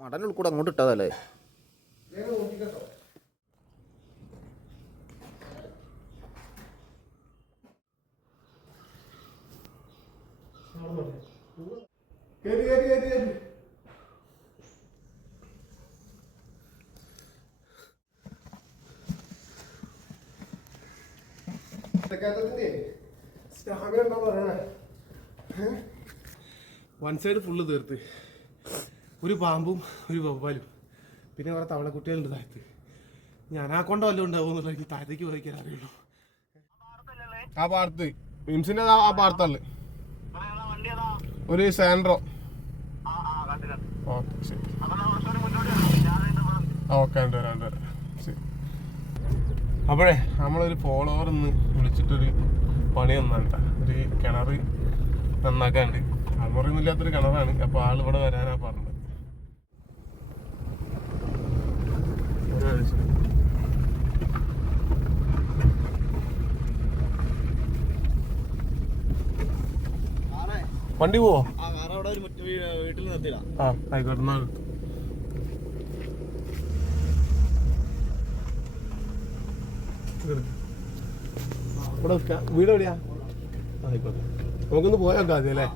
മടലുൾ കൂടെ അങ്ങോട്ട് ഇട്ടതല്ലേ one side full തീർത്ത്. ഒരു പാമ്പും ഒരു വവ്വാലും. പിന്നെ കുറേ തവളക്കുട്ടികളുണ്ട് താഴത്ത് ഞാൻ ആ കൊണ്ട വല്ലതും ഉണ്ടാവും എന്നുള്ള എനിക്ക് താഴത്തേക്ക് പോയിക്കാൻ അറിയുള്ളൂ. ആ പാടത്ത്. മിംസിന്റെ ആ പാടത്തല്ലേ? ഒരു സാൻഡ്രോ. ഓക്കെ ശരി. അപ്പോഴേ നമ്മളൊരു ഫോളോവർ ഒന്ന് വിളിച്ചിട്ടൊരു പണി ഒന്നാണ്ട ഒരു കിണർ നന്നാക്കാണ്ട് അമ്മറിയൊന്നുമില്ലാത്തൊരു കിണറാണ്. അപ്പോൾ ആൾ ഇവിടെ വരാനാ പറഞ്ഞത്. വണ്ടി പോവോ? വീട്ടിൽ നിർത്തിയിടാം ആ ആയിക്കോട്ടെ എന്നാൽ ഇവിടെ നിൽക്കാം. വീട് എവിടെയാ? ആയിക്കോട്ടെ. നമുക്കൊന്ന് പോയാൽ അല്ലേ?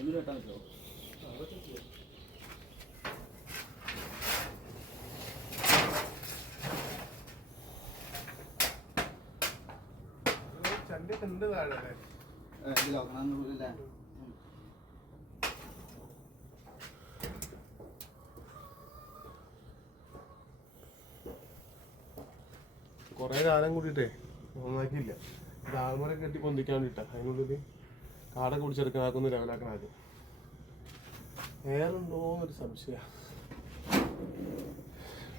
അതിന് കേട്ടാ പറ്റുമോ? താഴെ അല്ലേ? കാലം കൂടിയിട്ടേ നന്നാക്കിയില്ല. ആൾമുറ കെട്ടി പൊന്തിക്കാൻ വേണ്ടിട്ടാ അതിനുള്ളിൽ കാടൊക്കെ പിടിച്ചെടുക്കാൻ ആക്കൊന്ന് ലെവലാക്കണം ആദ്യം. ഒരു സംശയ.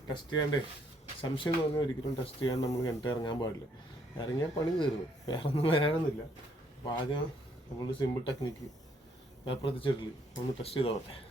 ടെസ്റ്റ് ചെയ്യാണ്ടേ. സംശയം എന്ന് പറഞ്ഞാൽ ഒരിക്കലും ടെസ്റ്റ് ചെയ്യാൻ നമ്മൾ കിണറ്റ് ഇറങ്ങാൻ പാടില്ല. ഇറങ്ങിയാൽ പണി തീർന്നു. വേറെ ഒന്നും വരാനൊന്നുമില്ല. അപ്പോൾ ആദ്യം നമ്മൾ സിമ്പിൾ ടെക്നിക്ക് പേപ്പർ എത്തിച്ചിട്ടില്ല ഒന്ന് ടെസ്റ്റ് ചെയ്ത്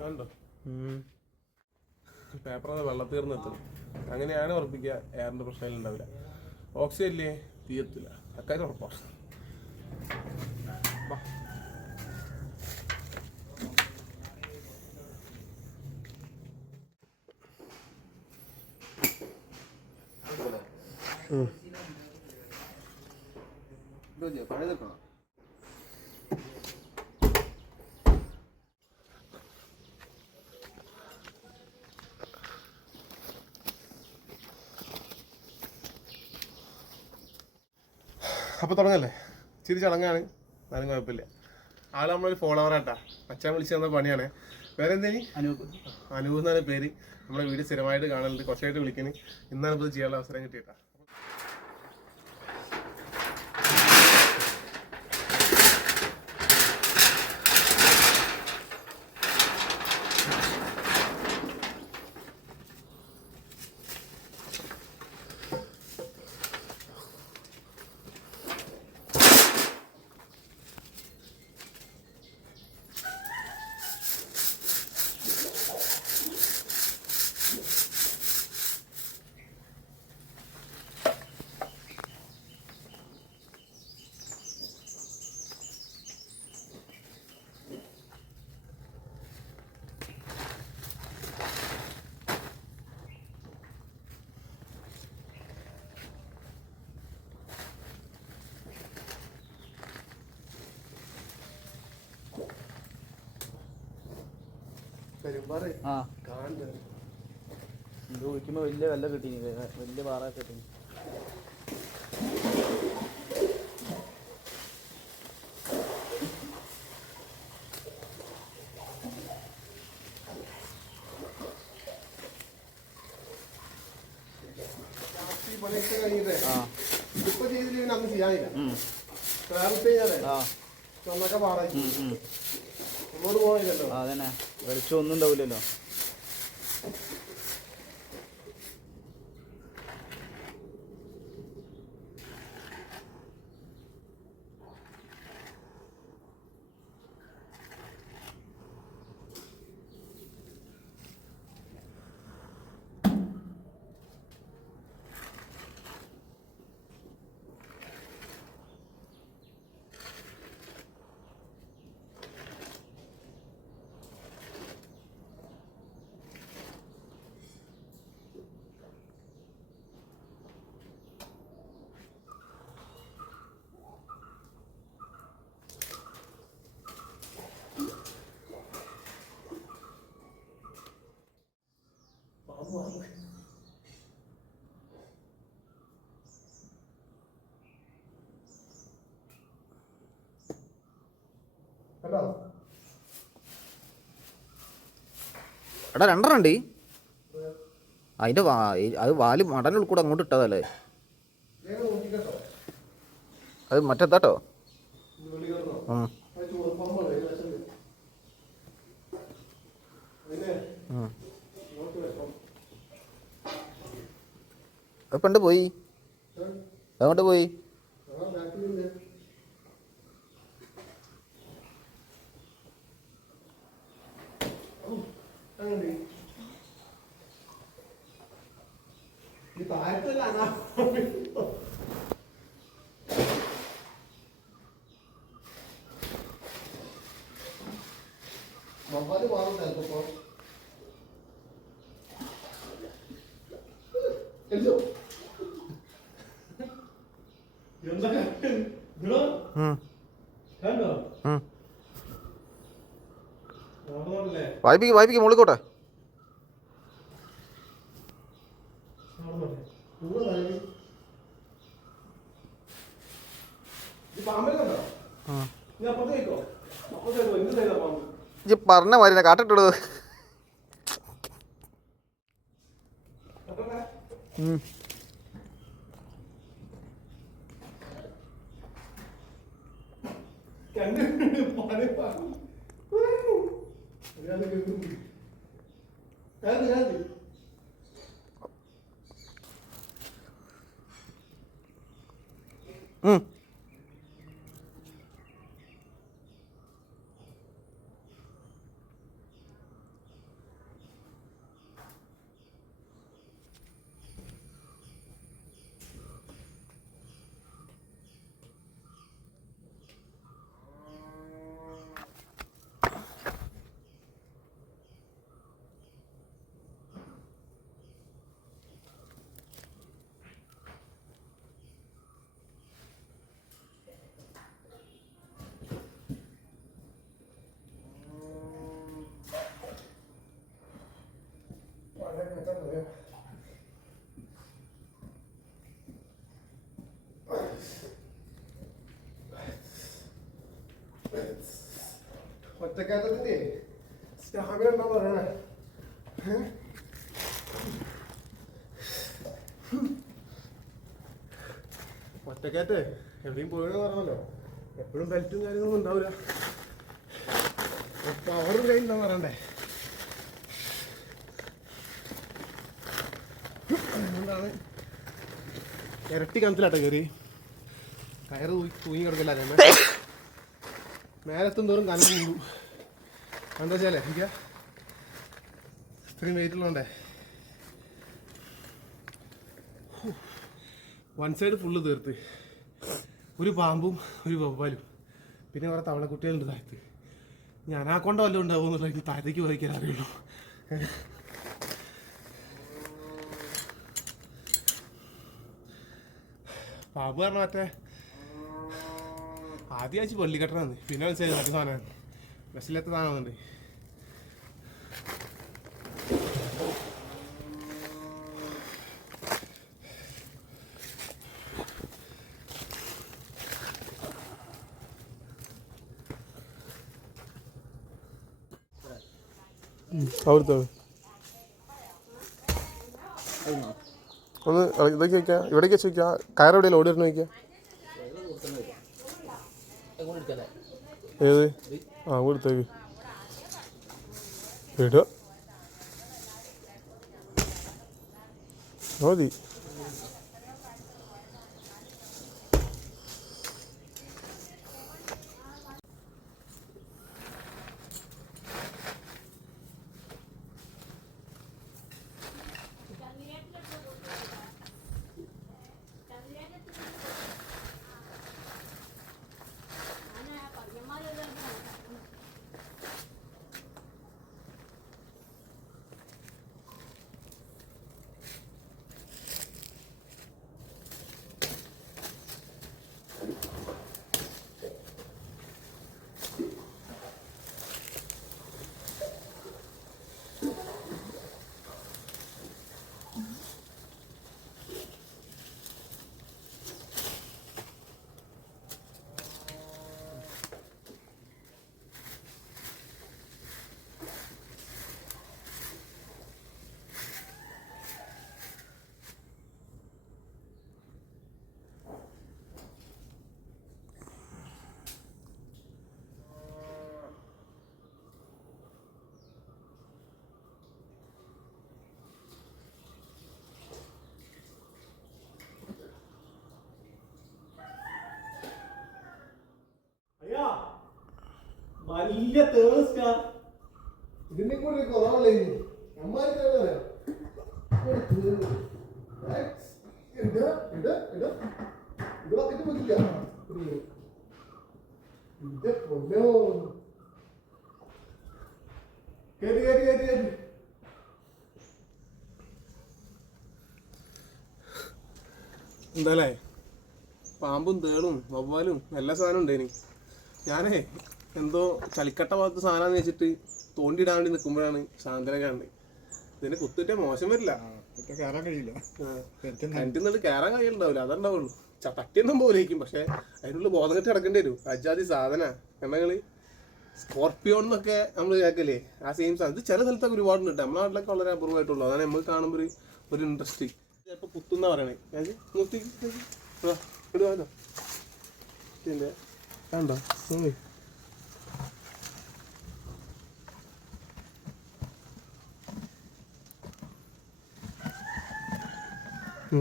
കണ്ടോ? പേപ്പർ അത് വെള്ളത്തിൽ തീർന്നെത്തും അങ്ങനെയാണ് ഉറപ്പിക്കുക. എയറിന്റെ പ്രശ്നം ഉണ്ടാവില്ല. ഓക്സിജൻ ഇല്ലേ തീയത്തില്ല അക്കാര്യം ഉറപ്പാണ് വാ. ഉം. അപ്പൊ തുടങ്ങല്ലേ? ചിരി ചടങ്ങാണ് എന്നാലും കുഴപ്പമില്ല. ആൾ നമ്മളൊരു ഫോളോവർ ആട്ടാ. അച്ഛൻ വിളിച്ചു തന്ന പണിയാണ്. വേറെ എന്തേനി അനൂപ്. അനൂപ് എന്നാണ് പേര്. നമ്മുടെ വീട് സ്ഥിരമായിട്ട് കാണലുണ്ട്. കുറച്ചായിട്ട് വിളിക്കണ്. ഇന്നാണ് ഇപ്പോൾ ചെയ്യാനുള്ള അവസരം കിട്ടിയിട്ടാ. ആ. ഇത് വലിയ വെല്ല കിട്ടീനി. വലിയ പാറ കിട്ടി ഈ പണിയൊക്കെ കഴിഞ്ഞിട്ടേ. ആ. ഇപ്പൊ ചെയ്തില്ലെങ്കിൽ ചെയ്യാനില്ല. ട്രാവൽ ചെയ്യാതെ നന്നൊക്കെ പാടായി പോകാനില്ലല്ലോ ആ അതന്നെ. വെളിച്ചം ഒന്നും ഉണ്ടാവില്ലല്ലോ. കേട്ടോ? എടാ രണ്ടെണ്ണം ഉണ്ട് അതിന്റെ വാ അത് വാൽ കൂടെ അങ്ങോട്ട് ഇട്ടതല്ലേ? അത് മറ്റേതാട്ടോ? ഇത് അത് പണ്ട് പോയി ഏ? അതുകൊണ്ട് പോയി ആ ബാക്കിലുണ്ട് ഔ, അങ്ങനെ ഈ താഴത്തല്ല അനാ മൊബൈല് മാറും ചിലപ്പോ എന്തോ എന്താ എന്ത് വായ്പിക്ക് മുകളിക്കോട്ടെ ഇജ്ജ് പറഞ്ഞ മാതിരി കാട്ടിട്ടുള്ളത് ഉം. കണ്ട് പണി ഒറ്റക്കാലത്തിന്റെ സ്റ്റാമിന ഉണ്ടോ പറയണേ? ഒറ്റക്കാറ്റ് എവിടെയും പോയെന്ന് പറഞ്ഞല്ലോ. എപ്പോഴും ബെൽറ്റും കാര്യങ്ങളൊന്നും ഉണ്ടാവില്ല പവറും കയ്യിലെന്താ പറയണ്ടേ? അതുകൊണ്ടാണ് ഇരട്ടി കണത്തിലാട്ടെ കയറി കയറ് തൂങ്ങി കിടക്കില്ല മേലെത്തും തോറും കനം എന്താ വെച്ചാലേ എനിക്ക് ഇത്രയും വെയിറ്റ് ഉള്ളതുകൊണ്ടേ. വൺ സൈഡ് ഫുള്ള് തീർത്ത്. ഒരു പാമ്പും ഒരു വവ്വാലും. പിന്നെ കുറേ തവളക്കുട്ടികളുണ്ട് താഴത്ത്. ഞാൻ ആ കൊണ്ട വല്ലതും ഉണ്ടാവും എന്നുള്ള എനിക്ക് താഴത്തേക്ക് വഹിക്കാൻ അറിയുള്ളൂ. പാമ്പ് പറഞ്ഞ മറ്റേ ആദ്യം ആഴ്ച പള്ളിക്കട്ടനാന്ന്. പിന്നെ മനസ്സിലായി മറ്റേ സാധനമാണ്. വിശലത്തെ താങ്ങുന്നുണ്ട് ഒന്ന് ഇതൊക്കെ വയ്ക്കാം ഇവിടേക്ക് വെച്ച് വയ്ക്കുക കയറെവിടെയും ഓടി വരണം വയ്ക്കുക ഏത്? ആ കൊടുത്തേക്ക്. ഇടുക. മതി. വലിയ തേഴ്സ്റ്റാ ഇതിന്റെ കൂടെ കുറവല്ലേ കേറി കേറി കേറി കേറി എന്താല്ലേ പാമ്പും തേളും വവ്വാലും എല്ലാ സാധനവും ഉണ്ടേനി. ഞാനേ എന്തോ ചളിക്കട്ട ഭാഗത്ത് സാധനം വെച്ചിട്ട് തോണ്ടിടാണ്ട് വേണ്ടി നിൽക്കുമ്പോഴാണ് ശാന്തന കാണുന്നത്. ഇതിന് കുത്തിട്ടേ മോശം വരില്ല. കയറാൻ കഴിയില്ല. കണ്ടിന്നിട്ട് കയറാൻ കഴിയുന്നുണ്ടാവില്ല അതുണ്ടാവുള്ളൂ. തട്ടിയൊന്നും പോലെയിരിക്കും പക്ഷെ അതിനുള്ള ബോധം കെട്ടി കിടക്കേണ്ടി വരും. അജാതി സാധന. കണ്ണങ്ങൾ സ്കോർപ്പിയോൺ എന്നൊക്കെ നമ്മൾ കേൾക്കല്ലേ? ആ സെയിം സാധനം. ഇത് ചില സ്ഥലത്തൊക്കെ ഒരുപാട് ഉണ്ട് നമ്മുടെ നാട്ടിലൊക്കെ വളരെ അപൂർവമായിട്ടുള്ളൂ. അതാണ് നമ്മൾ കാണുമ്പോൾ ഒരു ഒരു ഇൻട്രസ്റ്റ് ചിലപ്പോൾ കുത്തുന്ന പറയണേ. നിർത്തി ഇടുവാനോ ഇല്ല വേണ്ട നോക്കി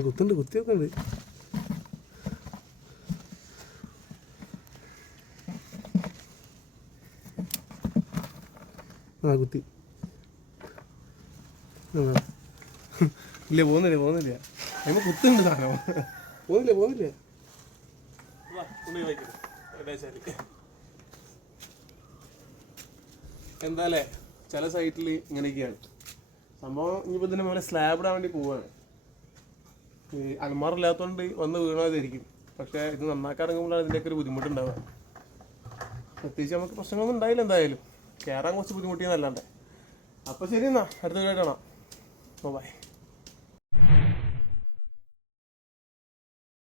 കുത്തുണ്ട് കുത്തിയൊക്കെ ഉണ്ട്. ആ കുത്തി. ആ. ഇല്ല പോകുന്നില്ല പോകുന്നില്ല. അതിന് കുത്തുണ്ട് സാധനം. പോകുന്നില്ല പോകുന്നില്ല. എന്താല്ലേ ചില സൈറ്റിൽ ഇങ്ങനെയൊക്കെയാണ്. സംഭവം ഇനിയിപ്പോൾ ഇതിന്റെ മേലെ സ്ലാബ് ഇടാൻ വേണ്ടി പോവാണ്. അലമാറില്ലാത്തതുകൊണ്ട് വന്ന് വീണാതായിരിക്കും പക്ഷേ ഇത് നന്നാക്കാൻ ഇറങ്ങുമ്പോഴാണ് ഇതിന്റെയൊക്കെ ഒരു ബുദ്ധിമുട്ടുണ്ടാവുക. പ്രത്യേകിച്ച് നമുക്ക് പ്രശ്നങ്ങളൊന്നും ഉണ്ടായില്ല എന്തായാലും. കയറാൻ കുറച്ച് ബുദ്ധിമുട്ടിയെന്നല്ലാണ്ട്. അപ്പോൾ ശരി എന്നാ അടുത്ത വീഡിയോ കാണാം. ബൈ